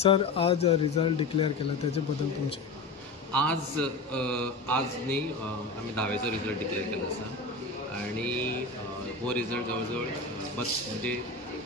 Sir आज result declare केला त्याच्याबद्दल तुमचे आज न्ही आम्ही 10वेचो रिझल्ट डिक्लेअर केला आसा आणि हो रिझल्ट जवळजवळ बस म्हणजे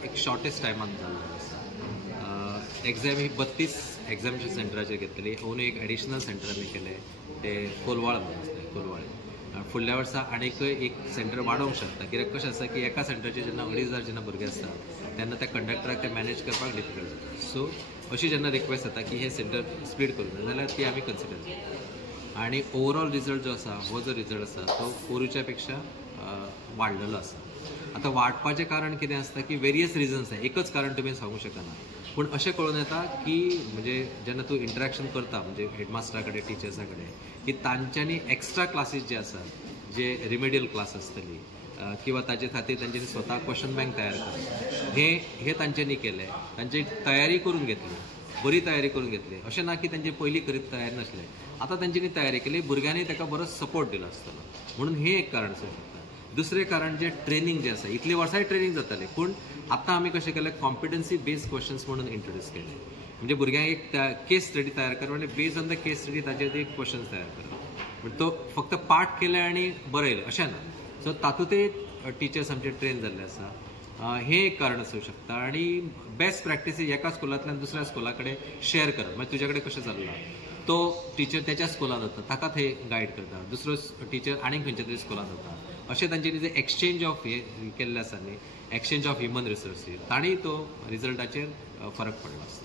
एक शॉर्टेस्ट टायमान जाल्लो आसा। एग्जाम ही 32 एग्जामिनेशन सेंटराचेर घेतली। ओन एक एडिशनल सेंटर आमी केले ते कोलवाळ म्हणून आसले कोलवाळे। फुडल्या वर्सा आनीक एक सेंटर वाडोवंक शकता, कित्याक कशें आसा की एका सेंटराचेर जेन्ना 2,500 जेन्ना भुरगे आसतात तेन्ना त्या कंडक्टराक ते मॅनेज करपाक डिफिकल्ट जाता। सो अशी जेन्ना रिक्वेस्ट जाता की हे सेंटर स्प्लीट करूं जाय जाल्यार ती आमी कन्सिडर करता आणि ओवरऑल रिजल्ट जो आसा हो जो रिजल्ट आसा तो पोरूच्या पेक्षा वाडलेलो आसा। आता वाडपाचें कारण कितें आसता की वेरियस रिजन्स आसा, एकच कारण तुमी सांगूंक शकना, पूण अशें कळून येता की म्हणजे जेन्ना तूं इंटरॅक्शन करता म्हणजे हेडमास्टरा कडेन टिचर्सा कडेन की तांच्यांनी एक्स्ट्रा क्लासीस जे आसात जे रिमेडियल क्लास आसतली किंवा ताचे खातीर तांच्यांनी स्वता क्वेश्चन बँक तयार करता हे तांच्यांनी केलें, तांची तयारी करून घेतली, बरी तयारी करून घेतली। अशें ना की तांचे पयलीं करीत तयार नासले, आतां तांच्यांनी तयारी केली, भुरग्यांनी ताका बरो सपोर्ट दिलो आसतलो, म्हणून हें एक कारण आसूंक शकता। दुसरें कारण जे ट्रेनिंग जे आसा, इतली वर्सांय ट्रेनिंग जाताली, पूण आतां आमी कशें केलें कॉम्पिटन्सी बेस्ड क्वेश्चन्स म्हणून इंट्रोड्यूस केले। म्हणजे भुरग्यांक एक केस स्टडी तयार करप आनी based on the case study ताचेर एक क्वेश्चन्स तयार करप, म्हणजे तो फक्त पाठ केले आनी बरयले अशें ना। सो तातूंतय टिचर्स आमचे ट्रेन जाल्ले आसा, हें एक कारण आसूंक शकता। आनी बेस्ट प्रॅक्टिसीस एका स्कुलांतल्यान दुसऱ्या स्कुला कडेन शेअर करप, म्हणजे तुजे कडेन कशें चल्लां तो टीचर त्याच्या स्कुलान वता, ताका थंय गायड करता, दुसरो टीचर आनीक खंयच्या तरी स्कुलान वता, अशें तांच्यांनी जे एक्सचेंज ऑफ हे केल्ले आसा न्ही, एक्सचेंज ऑफ ह्युमन रिसोर्सीस, तांणी तो रिजल्टाचेर फरक पडलो आसता।